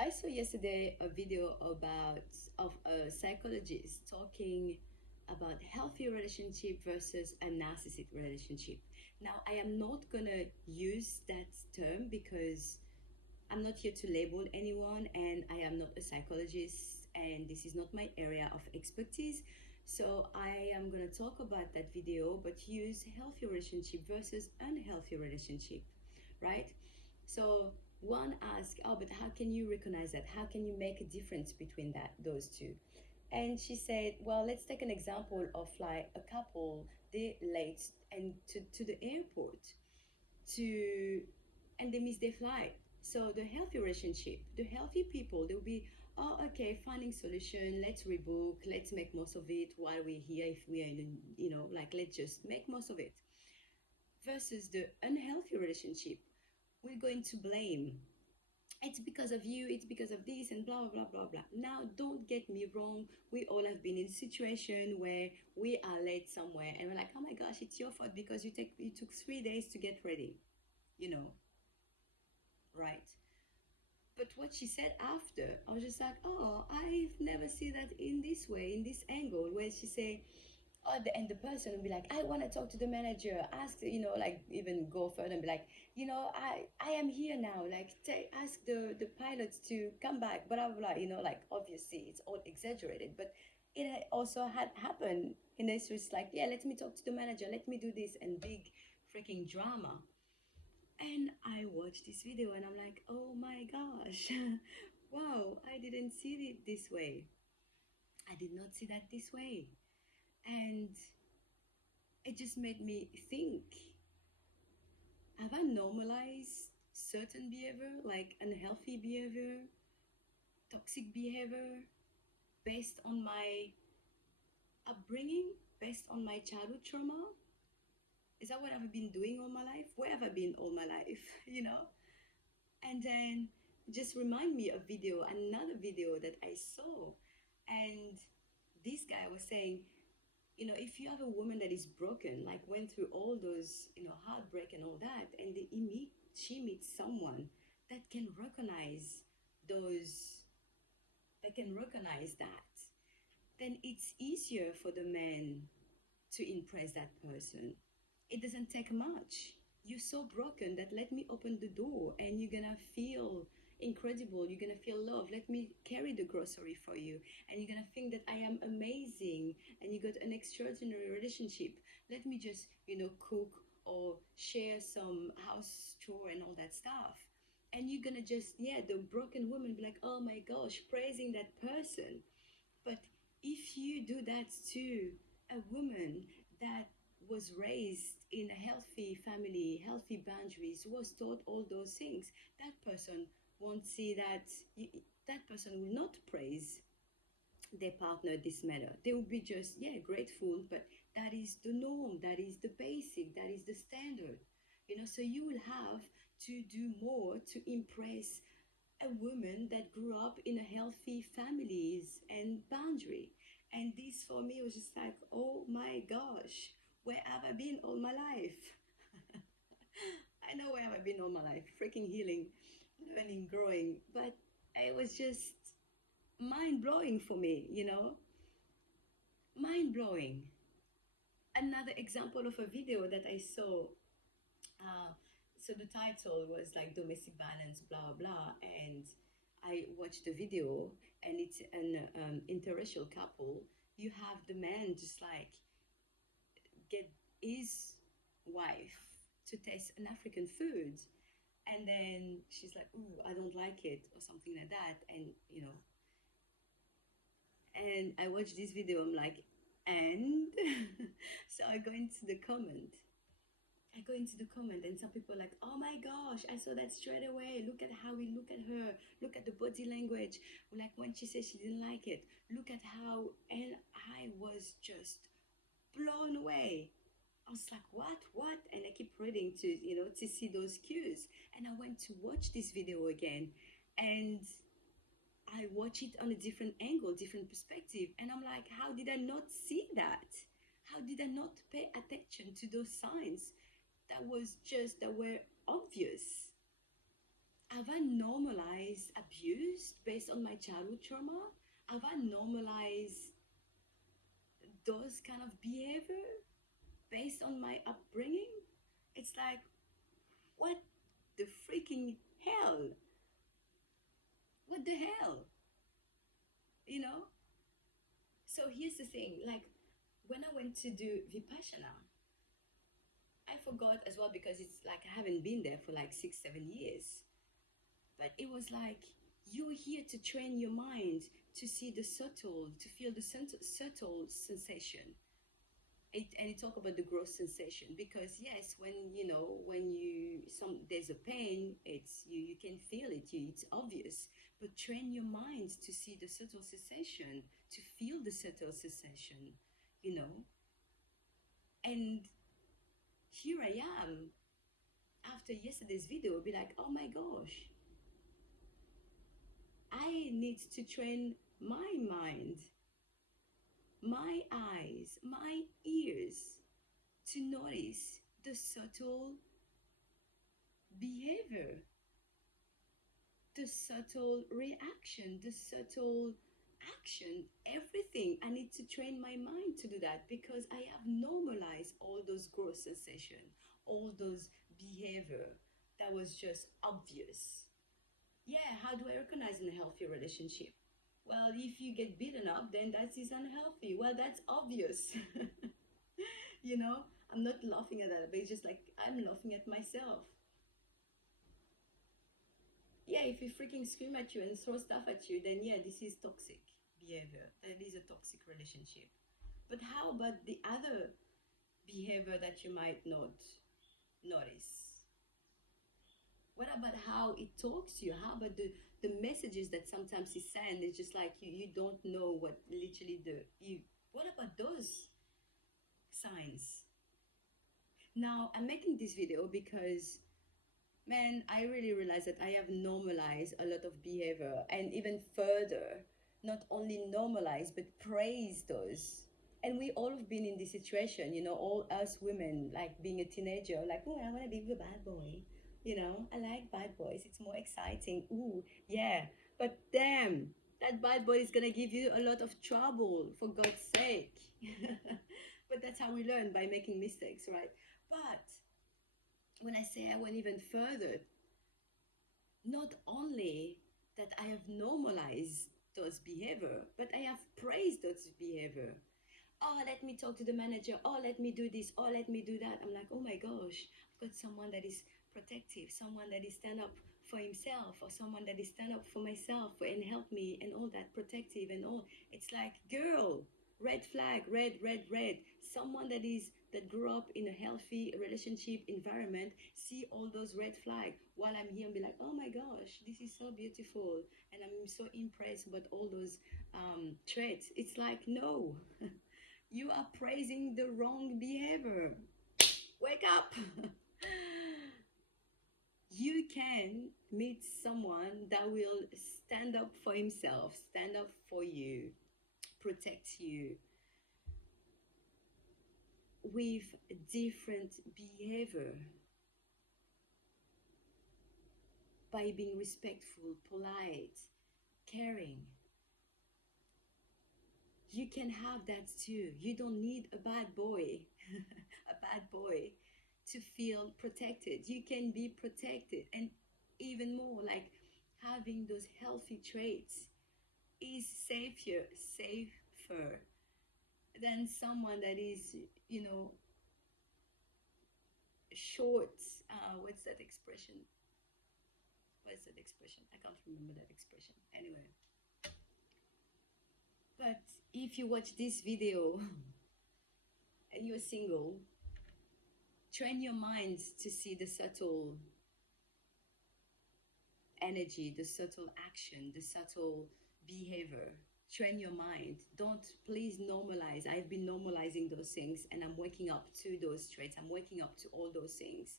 I saw yesterday a video of a psychologist talking about healthy relationship versus a narcissistic relationship. Now, I am not gonna use that term because I'm not here to label anyone, and I am not a psychologist, and this is not my area of expertise. So I am gonna talk about that video, but use healthy relationship versus unhealthy relationship, right? So one asked, oh, but how can you recognize that? How can you make a difference between those two? And she said, well, let's take an example of like a couple, they late and to the airport to and they miss their flight. So the healthy relationship, the healthy people, they'll be, oh, okay, finding solution, let's rebook, let's make most of it while we're here. If we are in, like, let's just make most of it. Versus the unhealthy relationship, we're going to blame. It's because of you, it's because of this, and blah, blah, blah, blah, blah. Now, don't get me wrong. We all have been in a situation where we are late somewhere and we're like, oh my gosh, it's your fault because you took 3 days to get ready, you know, right? But what she said after, I was just like, oh, I've never seen that in this way, in this angle, where she say, oh, and the person will be like, I want to talk to the manager. Ask, like even go further and be like, I am here now. Like, ask the pilots to come back. Blah blah blah. Like obviously it's all exaggerated, but it also had happened. And it's just like, yeah, let me talk to the manager. Let me do this, and big freaking drama. And I watched this video and I'm like, oh my gosh, wow, I didn't see it this way. I did not see that this way. And it just made me think, have I normalized certain behavior, like unhealthy behavior, toxic behavior, based on my upbringing, based on my childhood trauma? Is that what I've been doing all my life? Where have I been all my life? And then just remind me of another video that I saw. And this guy was saying, if you have a woman that is broken, like went through all those, heartbreak and all that, and she meets someone that can recognize those, that can recognize that, then it's easier for the man to impress that person. It doesn't take much. You're so broken that let me open the door and you're gonna feel incredible. You're gonna feel love. Let me carry the grocery for you. And you're gonna think that I am amazing and you got an extraordinary relationship. Let me just, cook or share some house chore and all that stuff. And you're gonna just, yeah, the broken woman be like, oh my gosh, praising that person. But if you do that to a woman that was raised in a healthy family, healthy boundaries, was taught all those things, that person won't see that, that person will not praise their partner this matter. They will be just, yeah, grateful, but that is the norm, that is the basic, that is the standard. So you will have to do more to impress a woman that grew up in a healthy families and boundary. And this for me was just like, oh my gosh, where have I been all my life? I know where have I been all my life, freaking healing, learning, growing. But it was just mind blowing for me, mind blowing. Another example of a video that I saw. Uh, so the title was like domestic violence, blah blah, and I watched the video, and it's an interracial couple. You have the man just like get his wife to taste an African food, and then she's like, "Ooh, I don't like it," or something like that, and and I watched this video. I'm like, and so I go into the comment and some people are like, oh my gosh, I saw that straight away. Look at how we look at her. Look at the body language. Like when she said she didn't like it. Look at how, and I was just blown away. I was like, what? And I keep reading to see those cues. And I went to watch this video again, and I watch it on a different angle, different perspective. And I'm like, how did I not see that? How did I not pay attention to those signs that were obvious? Have I normalized is abused based on my childhood trauma? Have I normalized those kind of behavior based on my upbringing? It's like, what the freaking hell? What the hell? You know? So here's the thing, like when I went to do Vipassana, I forgot as well because it's like I haven't been there for like 6, 7 years. But it was like you're here to train your mind to see the subtle, to feel the subtle sensation. And it talk about the gross sensation because yes, when when you some there's a pain, it's you can feel it, it's obvious. But train your mind to see the subtle sensation, to feel the subtle sensation, you know. And here I am after yesterday's video, be like, oh my gosh, I need to train my mind, my eyes, my ears to notice the subtle behavior, the subtle reaction, the subtle action, everything. I need to train my mind to do that because I have normalized all those gross sensation, all those behavior that was just obvious. Yeah, how do I recognize in a healthy relationship? Well, if you get beaten up, then that is unhealthy. Well, that's obvious. you know, I'm not laughing at that, but it's just like I'm laughing at myself. Yeah, if we freaking scream at you and throw stuff at you, then yeah, this is toxic behavior. That is a toxic relationship. But how about the other behavior that you might not notice? What about how it talks to you? How about the messages that sometimes he sends? It's just like you don't know what literally the you. What about those signs? Now I'm making this video because man, I really realize that I have normalized a lot of behavior and even further, not only normalize but praise those. And we all have been in this situation, all us women, like being a teenager, like, oh, I want to be with a bad boy. I like bad boys. It's more exciting. Ooh, yeah. But damn, that bad boy is gonna give you a lot of trouble, for God's sake. But that's how we learn, by making mistakes, right? But when I say I went even further, not only that I have normalized those behavior, but I have praised those behavior. Oh, let me talk to the manager. Oh, let me do this. Oh, let me do that. I'm like, oh my gosh, I've got someone that is protective, someone that is stand up for himself, or someone that is stand up for myself and help me and all that, protective and all. It's like, girl, red flag, red, red, red. Someone that grew up in a healthy relationship environment see all those red flags while I'm here and be like, oh my gosh, this is so beautiful and I'm so impressed about all those traits. It's like, no. You are praising the wrong behavior. Wake up. You can meet someone that will stand up for himself, stand up for you, protect you with different behavior, by being respectful, polite, caring. You can have that too. You don't need a bad boy, a bad boy to feel protected. You can be protected. And even more, like having those healthy traits is safer than someone that is, short. What's that expression? What's that expression? I can't remember that expression. Anyway. But if you watch this video and you're single, train your mind to see the subtle energy, the subtle action, the subtle behavior. Train your mind. Don't, please normalize. I've been normalizing those things and I'm waking up to those traits. I'm waking up to all those things.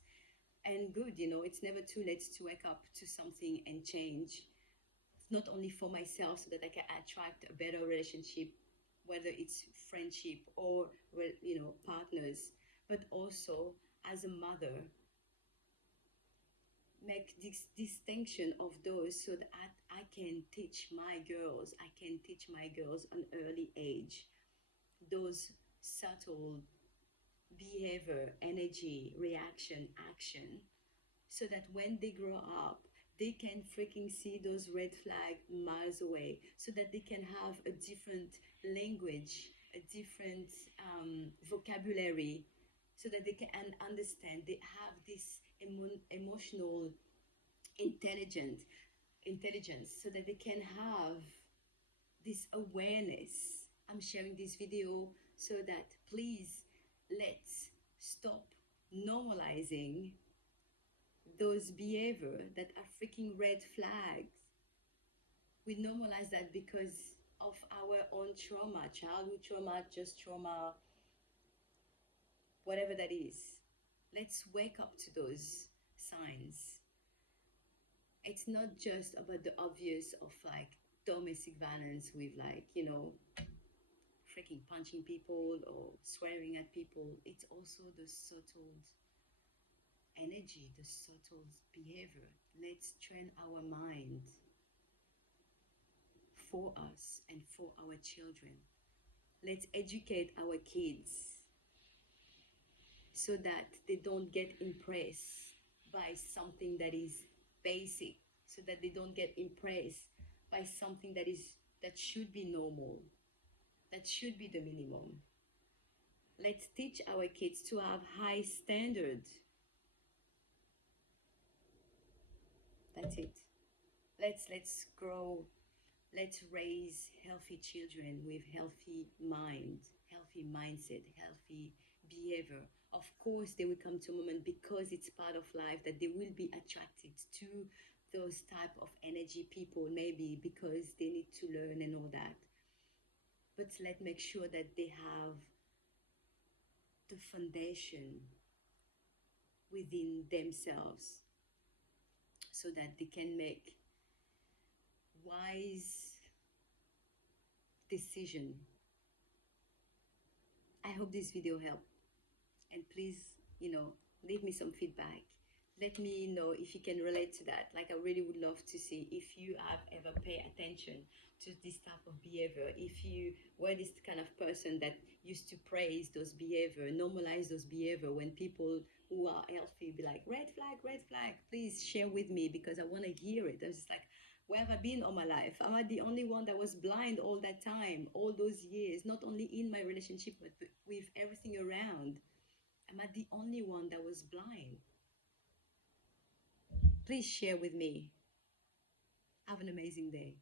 And good, it's never too late to wake up to something and change. Not only for myself so that I can attract a better relationship, whether it's friendship or partners, but also as a mother, make this distinction of those so that I can teach my girls, I can teach my girls an early age those subtle behavior, energy, reaction, action, so that when they grow up, they can freaking see those red flags miles away, so that they can have a different language, a different vocabulary, so that they can understand. They have this emotional intelligent intelligence, so that they can have this awareness. I'm sharing this video so that please let's stop normalizing those behavior that are freaking red flags. We normalize that because of our own trauma, childhood trauma, just trauma, whatever that is. Let's wake up to those signs. It's not just about the obvious of like domestic violence with like, freaking punching people or swearing at people. It's also the subtle energy, the subtle behavior. Let's train our mind for us and for our children. Let's educate our kids so that they don't get impressed by something that is basic, so that they don't get impressed by something that should be normal, that should be the minimum. Let's teach our kids to have high standards. That's it. Let's grow. Let's raise healthy children with healthy mind, healthy mindset, healthy behavior. Of course, they will come to a moment, because it's part of life, that they will be attracted to those type of energy people, maybe because they need to learn and all that. But let's make sure that they have the foundation within themselves, so that they can make wise decision. I hope this video helped, and please, leave me some feedback. Let me know if you can relate to that. Like, I really would love to see if you have ever paid attention to this type of behavior, if you were this kind of person that used to praise those behavior, normalize those behavior, when people who are healthy be like, red flag, red flag. Please share with me, because I want to hear it. I was just like, where have I been all my life? Am I the only one that was blind all that time, all those years, not only in my relationship, but with everything around? Am I the only one that was blind? Please share with me. Have an amazing day.